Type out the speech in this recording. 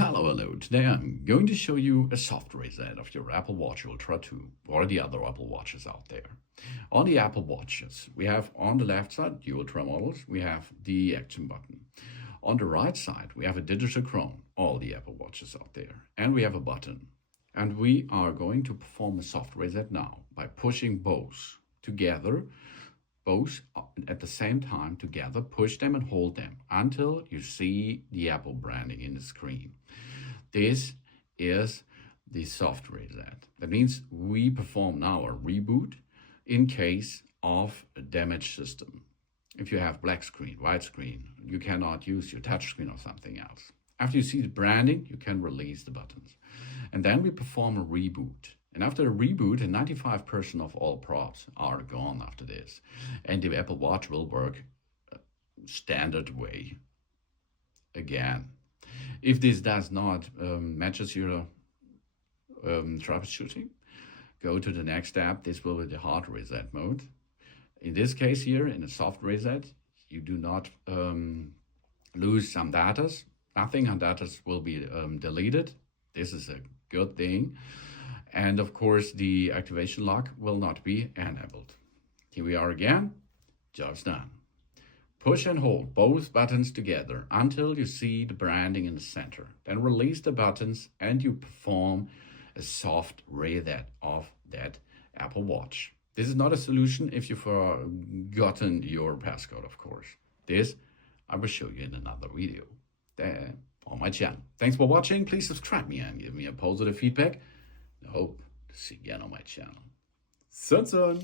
Hello. Today I'm going to show you a soft reset of your Apple Watch Ultra 2 or the other Apple Watches out there. On the Apple Watches, we have on the left side, the Ultra models, we have the action button. On the right side, we have a digital chron, all the Apple Watches out there, and we have a button. And we are going to perform a soft reset now by pushing both together, both at the same time together, push them and hold them until you see the Apple branding in the screen. This is the soft reset. That means we perform now a reboot in case of a damaged system. If you have black screen, white screen, you cannot use your touch screen or something else. After you see the branding, you can release the buttons. And then we perform a reboot. And after a reboot, 95% of all props are gone after this. And the Apple Watch will work standard way again. If this does not matches your troubleshooting, go to the next step. This will be the hard reset mode. In this case here, in a soft reset, you do not lose some data. Nothing on data will be deleted. This is a good thing. And of course, the activation lock will not be enabled. Here we are again. Job's done. Push and hold both buttons together until you see the branding in the center. Then release the buttons and you perform a soft reset of that Apple Watch. This is not a solution if you've forgotten your passcode, of course. This I will show you in another video there on my channel. Thanks for watching. Please subscribe me and give me a positive feedback. I hope to see you again on my channel. Soon.